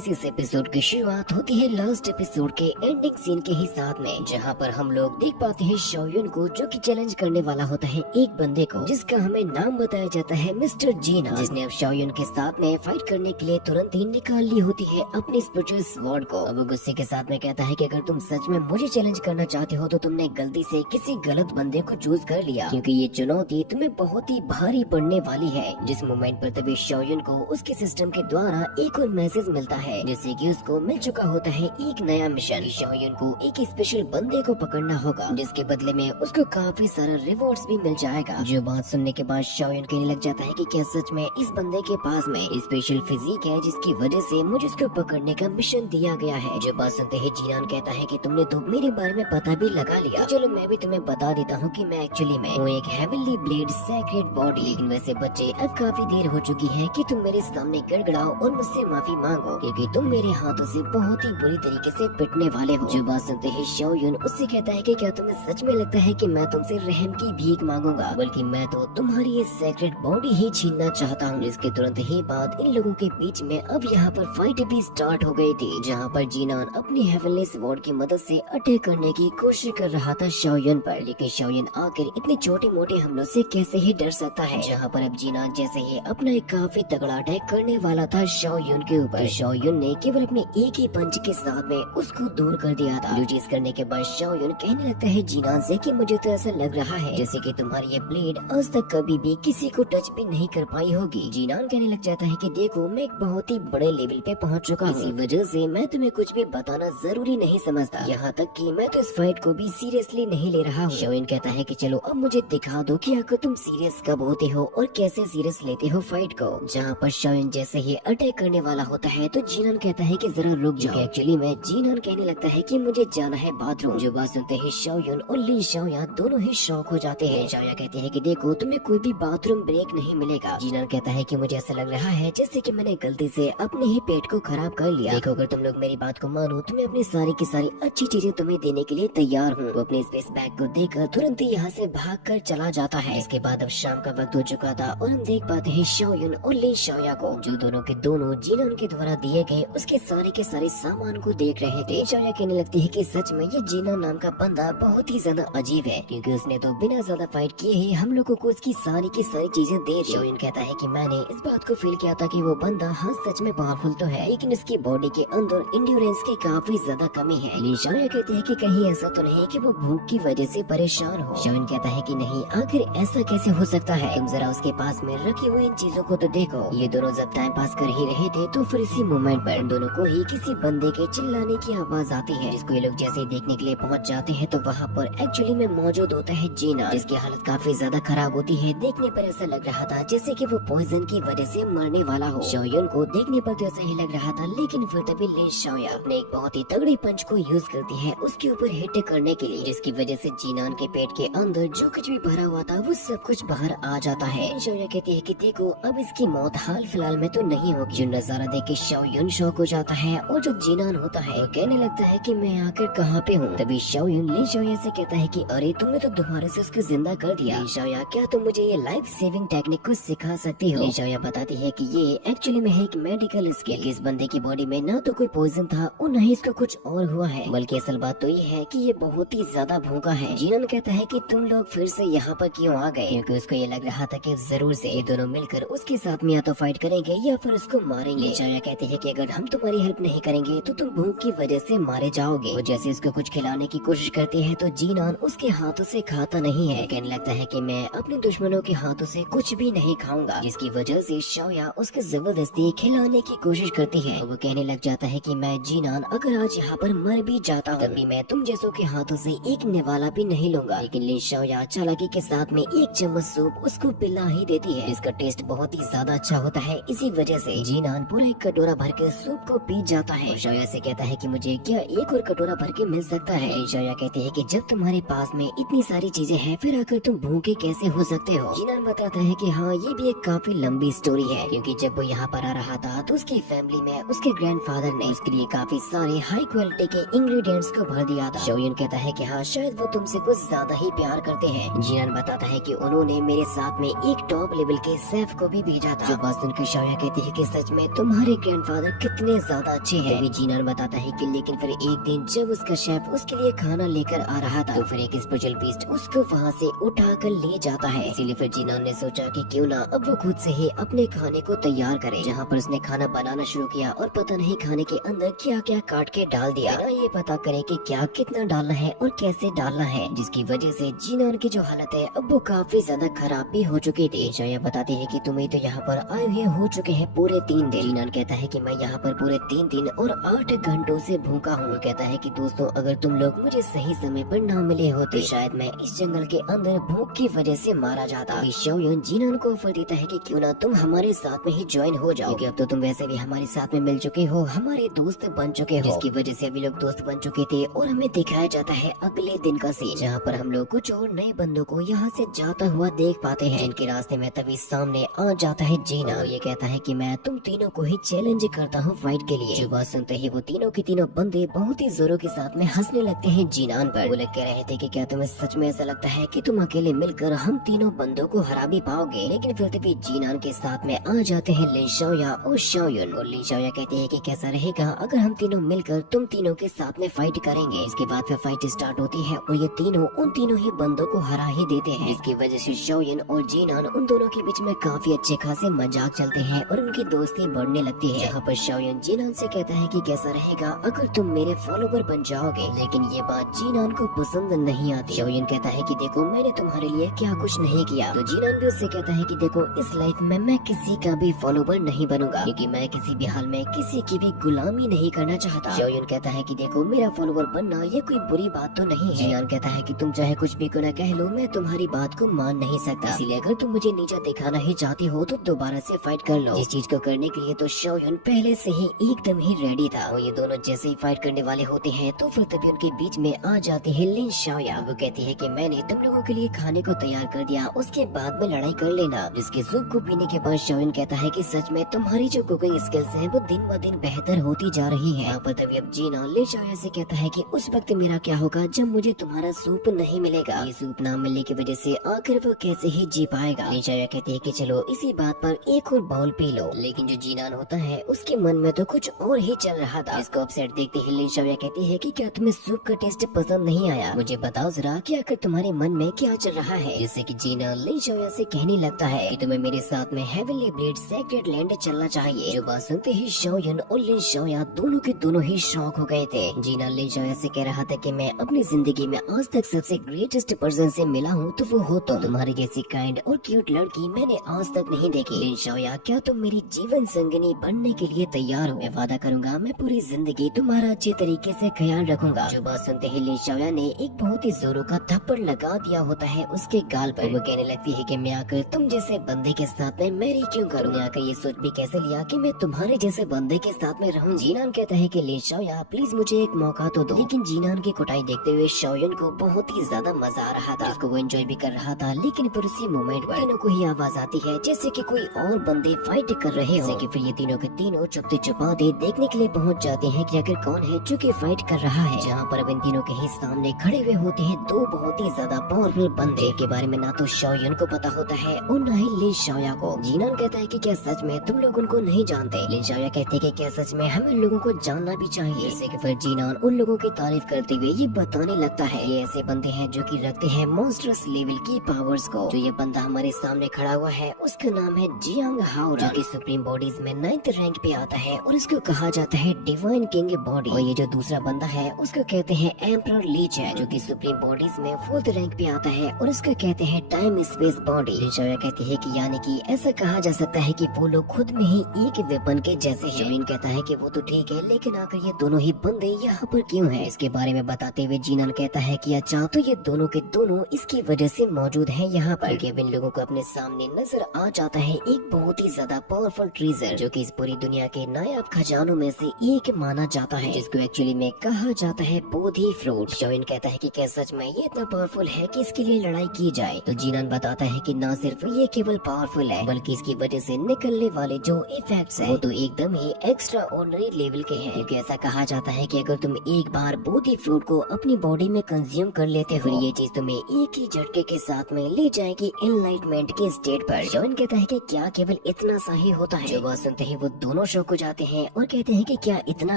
वापस इस एपिसोड की शुरुआत होती है लास्ट एपिसोड के एंडिंग सीन के ही साथ में, जहां पर हम लोग देख पाते हैं शाओयुन को जो कि चैलेंज करने वाला होता है एक बंदे को, जिसका हमें नाम बताया जाता है मिस्टर जीना, जिसने अब शाओयुन के साथ में फाइट करने के लिए तुरंत ही निकाल ली होती है अपनी स्पिरिचुअल स्वॉर्ड को। अब वो गुस्से के साथ में कहता है कि अगर तुम सच में मुझे चैलेंज करना चाहते हो तो तुमने गलती से किसी गलत बंदे को चूज कर लिया, क्योंकि ये चुनौती तुम्हें बहुत ही भारी पड़ने वाली है। जिस मोमेंट पर तभी शाओयुन को उसके सिस्टम के द्वारा एक और मैसेज मिलता है, जिससे कि उसको मिल चुका होता है एक नया मिशन। शाओयुन को एक स्पेशल बंदे को पकड़ना होगा, जिसके बदले में उसको काफी सारा रिवॉर्ड्स भी मिल जाएगा। जो बात सुनने के बाद शाओयुन कहने लग जाता है कि क्या सच में इस बंदे के पास में स्पेशल फिजिक है जिसकी वजह से मुझे उसको पकड़ने का मिशन दिया गया है। जो बात सुनते ही जीनान कहता है कि तुमने तो मेरे बारे में पता भी लगा लिया, तो चलो मैं भी तुम्हें बता देता हूँ कि मैं एक्चुअली में हूँ एक हेवनली ब्लेड सैक्रेड बॉडी। लेकिन वैसे बच्चे अब काफी देर हो चुकी है कि तुम मेरे सामने गड़गड़ाओ और मुझसे माफी मांगो, क्योंकि तुम मेरे हाथों से बहुत ही बुरी तरीके से पिटने वाले हो। जो बात सुनते ही शाओयुन उससे कहता है कि क्या तुम्हें सच में लगता है कि मैं तुमसे रहम की भीख मांगूंगा, बल्कि मैं तो तुम्हारी ये सैक्रेड बॉडी ही छीनना चाहता हूँ। जिसके तुरंत ही बाद इन लोगों के बीच में अब यहाँ पर फाइट भी स्टार्ट हो गई थी, जहाँ पर जीनान अपनी हेवनली स्वॉर्ड की मदद से अटैक करने की कोशिश कर रहा था शाओयुन पर। लेकिन शाओयुन आखिर इतने छोटे मोटे हमलों से कैसे ही डर सकता है। जहाँ पर अब जीनान जैसे ही अपना एक काफी तगड़ा अटैक करने वाला था शाओयुन के ऊपर, शाओयुन ने केवल अपने एक ही पंच के साथ में उसको दूर कर दिया था। जो चीज करने के बाद शाओयुन कहने लगता है जीनान से कि मुझे तो ऐसा लग रहा है जैसे कि तुम्हारी ये ब्लेड आज तक कभी भी किसी को टच भी नहीं कर पाई होगी। जीनान कहने लग जाता है कि देखो मैं एक बहुत ही बड़े लेवल पे पहुंच चुका हूँ, इसी वजह से मैं तुम्हें कुछ भी बताना जरूरी नहीं समझता, यहाँ तक कि मैं तो इस फाइट को भी सीरियसली नहीं ले रहा हूँ। शाओयुन कहता है कि चलो अब मुझे दिखा दो कि आखिर तुम सीरियस कब होते हो और कैसे सीरियस लेते हो फाइट को। जहाँ पर शाओयुन जैसे ही अटैक करने वाला होता है तो जीनान कहता है कि जरा रुक जाओ। एक्चुअली में जीनान कहने लगता है कि मुझे जाना है बाथरूम। जो बात सुनते ही शाओयुन और लिन शाओया दोनों ही शॉक हो जाते हैं। शाओया कहते हैं कि देखो तुम्हें कोई भी बाथरूम ब्रेक नहीं मिलेगा। जीनान कहता है कि मुझे ऐसा लग रहा है जैसे कि मैंने गलती से अपने ही पेट को खराब कर लिया। देखो अगर तुम लोग मेरी बात को मानो तो मैं अपनी सारी की सारी अच्छी चीजें तुम्हें देने के लिए तैयार हूँ। वो अपने स्पेस बैग को देकर तुरंत ही यहाँ से भाग कर चला जाता है। इसके बाद अब शाम का वक्त हो चुका था और हम देख पाते हैं शाओयुन और लिन शाओया को, जो दोनों के दोनों जीनान के द्वारा दिए गए उसके सारे के सारे सामान को देख रहे थे। शाओया कहने लगती है कि सच में ये जीना नाम का बंदा बहुत ही ज्यादा अजीब है, क्योंकि उसने तो बिना ज्यादा फाइट किए ही हम लोगों को उसकी सारी की सारी चीजें दे दी। शाओयुन कहता है कि मैंने इस बात को फील किया था कि वो बंदा हाँ सच में पावरफुल तो है, लेकिन उसकी बॉडी के अंदर इंड्योरेंस की काफी ज्यादा कमी है। लिन शाओया कहते हैं कि कहीं ऐसा तो नहीं कि वो भूख की वजह से परेशान हो। शाओयुन कहता है कि नहीं, आखिर ऐसा कैसे हो सकता है, तुम जरा उसके पास में रखी हुई इन चीजों को तो देखो। ये दोनों जब टाइम पास कर ही रहे थे तो फिर इसी मोमेंट पर दोनों को ही किसी बंदे के चिल्लाने की आवाज आती है, जिसको ये लोग जैसे ही देखने के लिए पहुंच जाते हैं तो वहाँ पर एक्चुअली में मौजूद होता है जीना, जिसकी हालत काफी ज्यादा खराब होती है। देखने पर ऐसा लग रहा था जैसे कि वो पॉइजन की वजह से मरने वाला हो। शाओयुन को देखने पर तो ऐसा ही लग रहा था, लेकिन फिर तभी लिन शाओया अपने एक बहुत ही तगड़ी पंच को यूज करती है उसके ऊपर हिट करने के लिए, जिसकी वजह से जीनान के पेट के अंदर जो कुछ भी भरा हुआ था वो सब कुछ बाहर आ जाता है। शाओया कहती है कि देखो अब इसकी मौत हाल फिलहाल में तो नहीं होगी। जो नजारा देख के शाओयुन शॉक हो जाता है और जो जीनान होता है कहने लगता है कि मैं आखिर कहाँ पे हूँ। तभी शाओयुन लिन शाओया से कहता है कि अरे तुमने तो दोबारा से उसको जिंदा कर दिया। लिन शाओया क्या तुम मुझे ये लाइफ सेविंग टेक्निक को सिखा सकती हो? लिन शाओया बताती है कि ये एक्चुअली में है एक मेडिकल स्किल। इस बंदे की बॉडी में न तो कोई पॉइजन था और न ही इसको कुछ और हुआ है, बल्कि असल बात तो ये है कि ये बहुत ही ज्यादा भूखा है। जीनान कहता है कि तुम लोग फिर से यहाँ पर क्यों आ गए, क्योंकि उसको ये लग रहा था कि जरूर से ये दोनों मिलकर उसके साथ में या तो फाइट करेंगे या फिर उसको मारेंगे। लिन शाओया कहते हैं कि अगर हम तुम्हारी हेल्प नहीं करेंगे तो तुम भूख की वजह से मारे जाओगे। वो जैसे उसको कुछ खिलाने की कोशिश करते हैं तो जीनान उसके हाथों से खाता नहीं है। कहने लगता है कि मैं अपने दुश्मनों के हाथों से कुछ भी नहीं खाऊंगा, जिसकी वजह से शाओया उसके जबरदस्ती खिलाने की कोशिश करती है। वो कहने लग जाता है कि मैं जीनान अगर आज यहाँ पर मर भी जाता हूँ तभी मैं तुम जैसों के हाथों से एक निवाला भी नहीं लूंगा। लेकिन लिन शाओया चालाकी के साथ में एक चम्मच सूप उसको पिला ही देती है, जिसका टेस्ट बहुत ही ज्यादा अच्छा होता है। इसी वजह से जीनान पूरा एक कटोरा भर के सूप को पी जाता है। शाओया से कहता है कि मुझे क्या एक और कटोरा भर के मिल सकता है? लिन शाओया कहते हैं कि जब तुम्हारे पास में इतनी सारी चीजें हैं फिर आकर तुम भूखे कैसे हो सकते हो? जीनान बताता है कि हाँ ये भी एक काफी लंबी स्टोरी है, क्योंकि जब वो यहाँ पर आ रहा था तो उसकी फैमिली में उसके ग्रैंडफादर ने उसके लिए काफी सारे हाई क्वालिटी के इंग्रेडिएंट्स को भर दिया था। शाओयुन कहता है कि हाँ शायद वो तुमसे कुछ ज्यादा ही प्यार करते हैं। जीनान बताता है कि उन्होंने मेरे साथ में एक टॉप लेवल के शेफ को भी भेजा था। जो बात सुनकर शाओया कहती है कि सच में तुम्हारे ग्रैंडफादर दोनों कितने ज्यादा अच्छे हैं। तभी जीनान बताता है कि लेकिन फिर एक दिन जब उसका शेफ उसके लिए खाना लेकर आ रहा था तो फिर एक स्पेशल बीस्ट उसको वहाँ से उठा कर ले जाता है। इसीलिए फिर जीनान ने सोचा कि क्यों ना अब वो खुद से ही अपने खाने को तैयार करे। जहाँ पर उसने खाना बनाना शुरू किया और पता नहीं खाने के अंदर क्या क्या काट के डाल दिया, बिना ये पता करे कि क्या कितना डालना है और कैसे डालना है, जिसकी वजह से जीनान की जो हालत है अब वो काफी ज्यादा खराब भी हो चुकी थी। शाया बताती है कि तुम्हें तो यहाँ पर आए हुए हो चुके हैं पूरे 3 दिन। जीनान कहता है कि मैं यहाँ पर पूरे 3 दिन और 8 घंटों से भूखा हूँ। कहता है कि दोस्तों अगर तुम लोग मुझे सही समय पर न मिले होते शायद मैं इस जंगल के अंदर भूख की वजह से मारा जाता। शाओयुन जीनान को ऑफर देता है कि क्यों ना तुम हमारे साथ में ही ज्वाइन हो जाओ, क्योंकि अब तो तुम वैसे भी हमारे साथ में मिल चुके हो, हमारे दोस्त बन चुके हो। जिसकी वजह से अभी लोग दोस्त बन चुके थे और हमें दिखाया जाता है अगले दिन का सीन, जहाँ पर हम लोग कुछ और नए बंदों को यहाँ से जाता हुआ देख पाते हैं, जिनके रास्ते में तभी सामने आ जाता है जीना। ये कहता है कि मैं तुम तीनों को ही चैलेंज करता हूँ फाइट के लिए। जो बात सुनते ही वो तीनों के तीनों बंदे बहुत ही जोरों के साथ में हंसने लगते हैं जीनान पर। वो लोग कह रहे थे कि क्या तुम्हें सच में ऐसा लगता है कि तुम अकेले मिलकर हम तीनों बंदों को हरा भी पाओगे। लेकिन फिर तभी जीनान के साथ में आ जाते हैं लिन शाओया और शाओयुन। और लिन शाओया कहते हैं कि कैसा रहेगा अगर हम तीनों मिलकर तुम तीनों के साथ में फाइट करेंगे। इसके बाद फिर फाइट स्टार्ट होती है और ये तीनों उन तीनों ही बंदों को हरा ही देते हैं, जिसकी वजह से शाओयुन और जीनान उन दोनों के बीच में काफी अच्छे खासे मजाक चलते हैं और उनकी दोस्ती बढ़ने लगती है। यहाँ पर शाओयुन जीनान से कहता है कि कैसा रहेगा अगर तुम मेरे फॉलोवर बन जाओगे। लेकिन ये बात जीनान को पसंद नहीं आती। शाओयुन कहता है कि देखो मैंने तुम्हारे लिए क्या कुछ नहीं किया। तो जीनान भी उससे कहता है कि देखो इस लाइफ में मैं किसी का भी फॉलोवर नहीं बनूंगा, क्योंकि मैं किसी भी हाल में किसी की भी गुलामी नहीं करना चाहता। शाओयुन कहता है कि देखो मेरा फॉलोवर बनना ये कोई बुरी बात तो नहीं है। जीनान कहता है कि तुम चाहे कुछ भी क्यों न कह लो, मैं तुम्हारी बात को मान नहीं सकता, इसलिए अगर तुम मुझे नीचा दिखाना ही चाहती हो तो दोबारा से फाइट कर लो। इस चीज को करने के लिए तो शाओयुन पहले से ही एकदम ही रेडी था। और ये दोनों जैसे ही फाइट करने वाले होते हैं तो फिर तभी उनके बीच में आ जाती है लिन शाओया। वो कहती है कि मैंने तुम लोगों के लिए खाने को तैयार कर दिया, उसके बाद में लड़ाई कर लेना। जिसके सूप को पीने के बाद शाओयुन कहता है कि सच में तुम्हारी जो कुकिंग स्किल्स हैं वो दिन ब दिन बेहतर होती जा रही है। यहाँ पर तभी अब जीना लिन शाओया से कहता है कि उस वक्त मेरा क्या होगा जब मुझे तुम्हारा सूप नहीं मिलेगा। ये सूप ना मिलने की वजह से आखिर वो कैसे ही जी पाएगा। लिन शाओया कहती है कि चलो इसी बात पर एक और बाउल पी लो। लेकिन जो जीनान होता है उसके मन में तो कुछ और ही चल रहा था। इसको अपसेट देखते ही लिन शाओया कहती है कि क्या तुम्हें सूप का टेस्ट पसंद नहीं आया? मुझे बताओ जरा कि आखिर तुम्हारे मन में क्या चल रहा है? जिससे कि जीना लिन शाओया से कहने लगता है कि तुम्हें मेरे साथ में हेवनली ब्लेड सेक्रेड लैंड चलना चाहिए। जो बात सुनते ही शाओयुन और लिन शाओया दोनों के दोनों ही शॉक हो गए थे। जीना लिन शाओया से कह रहा था कि मैं अपनी जिंदगी में आज तक सबसे ग्रेटेस्ट पर्सन से मिला हूँ तो वो हो तुम्हारी जैसी काइंड और क्यूट लड़की मैंने आज तक नहीं देखी। लिन शाओया क्या तुम मेरी जीवन संगिनी बनने के लिए तैयार हो? मैं वादा करूंगा मैं पूरी जिंदगी तुम्हारा अच्छे तरीके से ख्याल रखूंगा। जो बात सुनते ही लिन शाओया ने एक बहुत ही जोरों का थप्पड़ लगा दिया होता है उसके गाल पर। वो कहने लगती है कि मैं आकर तुम जैसे बंदे के साथ में मैरी क्यों करूँ? आकर ये सोच भी कैसे लिया कि मैं तुम्हारे जैसे बंदे के साथ में रहूं? जीनान कहता है कि लिन शाओया प्लीज मुझे एक मौका तो दो। लेकिन जीनान की कुटाई देखते हुए शाओयुन को बहुत ही ज्यादा मजा आ रहा था, जिसको वो एंजॉय भी कर रहा था। लेकिन फिर उसी मोमेंट पर तीनों को ही आवाज आती है जैसे कि कोई और बंदे फाइट कर रहे हो। कि फिर ये तीनों के तीनों चुपते चुपाते देखने के लिए पहुंच जाते हैं कि आखिर कौन है जो कि फाइट कर रहा है। जहाँ पर अब इन तीनों के ही सामने खड़े हुए होते हैं दो बहुत ही ज्यादा पावरफुल बंदे, के बारे में ना तो शाओयुन को पता होता है और न ही लिन शाओया को। जीनान कहता है कि क्या सच में तुम लोग उनको नहीं जानते? लिन शाओया कहते हैं कि क्या सच में हमें उन लोगों को जानना भी चाहिए। इससे कि फिर जीनान उन लोगों की तारीफ करते हुए ये बताने लगता है ये ऐसे बंदे हैं जो कि रखते हैं मॉन्स्टरस लेवल की पावर्स को। जो ये बंदा हमारे सामने खड़ा हुआ है उसका नाम है जियांग हाओरा, जो कि सुप्रीम बॉडीज में 9th रैंक पे आता है और इसको कहा जाता है डिवाइन किंग बॉडी। और ये जो दूसरा बंदा है उसको कहते हैं एम्परर लीच है, जो कि सुप्रीम बॉडीज में 4th रैंक पे आता है और इसको कहते हैं टाइम स्पेस बॉडी। लिन शाओया कहती है कि यानी कि ऐसा कहा जा सकता है कि वो लोग खुद में ही एक वेपन के जैसे हैं। जीनान कहता है कि वो तो ठीक है लेकिन आखिर ये दोनों ही बंदे यहाँ पर क्यों हैं? इसके बारे में बताते हुए जीनान कहता है कि अच्छा तो ये दोनों के दोनों इसकी वजह से मौजूद हैं यहाँ पर, क्योंकि अब इन लोगों को अपने सामने नजर आ जाता है एक बहुत ही ज्यादा पावरफुल ट्रेजर, जो कि इस पूरी दुनिया के नायाब खजानों में से एक माना जाता है, जिसको एक्चुअली में कहा जाता है बोधि फ्रूट। शाओयुन कहता है कि क्या सच में ये इतना पावरफुल है कि इसके लिए लड़ाई की जाए? तो जीनान बताता है कि ना सिर्फ ये केवल पावरफुल है बल्कि इसकी वजह से निकलने वाले जो इफेक्ट्स हैं वो तो एकदम ही एक्स्ट्रा ऑर्डिनरी लेवल के हैं। क्योंकि ऐसा कहा जाता है कि अगर तुम एक बार बोधि फ्रूट को अपनी बॉडी में कंज्यूम कर लेते हो ये चीज तुम्हें एक ही झटके के साथ में ले जाएगी एनलाइटमेंट के स्टेट पर। शाओयुन कहता है कि क्या केवल इतना सा ही होता है? जो बात सुनते ही वो दोनों शौक हो जाते हैं और कहते हैं कि क्या इतना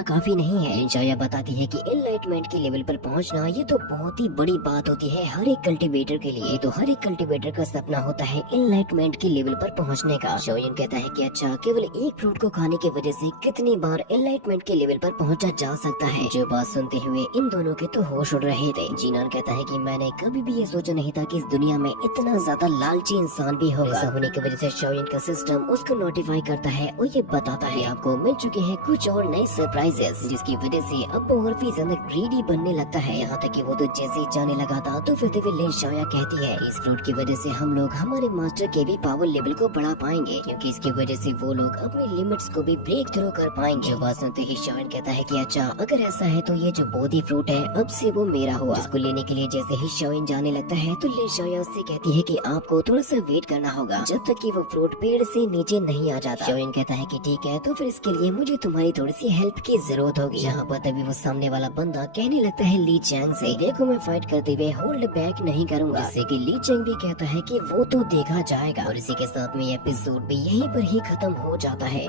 काफी नहीं है। लिन शाओया बताती है कि एनलाइटमेंट के लेवल पर पहुंचना ये तो बहुत ही बड़ी बात होती है हर एक कल्टीवेटर के लिए। तो हर एक कल्टीवेटर का सपना होता है एनलाइटमेंट के लेवल पर पहुंचने का। शाओयुन कहता है कि अच्छा, केवल एक फ्रूट को खाने की वजह से कितनी बार एनलाइटमेंट के लेवल पर पहुंचा जा सकता है। जो बात सुनते हुए इन दोनों के तो होश उड़ रहे थे। जिनान कहता है कि मैंने कभी भी ये सोचा नहीं था कि इस दुनिया में इतना ज्यादा लालची इंसान भी होगा। ऐसा होने की वजह से शाओयुन का सिस्टम उसको नोटिफाई करता है और ये बताता है आपको मिल चुके हैं कुछ और नए सरप्राइजेस, जिसकी वजह से अब वो और भी ज्यादा ग्रीडी बनने लगता है। यहाँ तक कि वो तो जैसे ही जाने लगा था तो फिर लिन शाओया कहती है इस फ्रूट की वजह से हम लोग हमारे मास्टर के भी पावर लेवल को बढ़ा पाएंगे, क्योंकि इसकी वजह से वो लोग अपनी लिमिट्स को भी ब्रेक थ्रू कर पाएंगे। जो बात सुनते ही शाओयुन कहता है कि अच्छा, अगर ऐसा है तो ये जो बोधी फ्रूट है अब से वो मेरा हुआ। इसको लेने के लिए जैसे ही शाओयुन जाने लगता है तो लिन शाओया उससे कहती है कि आपको थोड़ा सा वेट करना होगा जब तक कि वो फ्रूट पेड़ से नीचे नहीं आ जाता। शाओयुन कहता है कि ठीक है, तो फिर इसके लिए मुझे तुम्हारी थोड़ी सी हेल्प की जरूरत होगी। यहाँ पर तभी वो सामने वाला बंदा कहने लगता है ली चैंग से, देखो मैं फाइट करते हुए होल्ड बैक नहीं करूंगा। जिससे कि ली चैंग भी कहता है कि वो तो देखा जाएगा। और इसी के साथ में एपिसोड भी यहीं पर ही खत्म हो जाता है।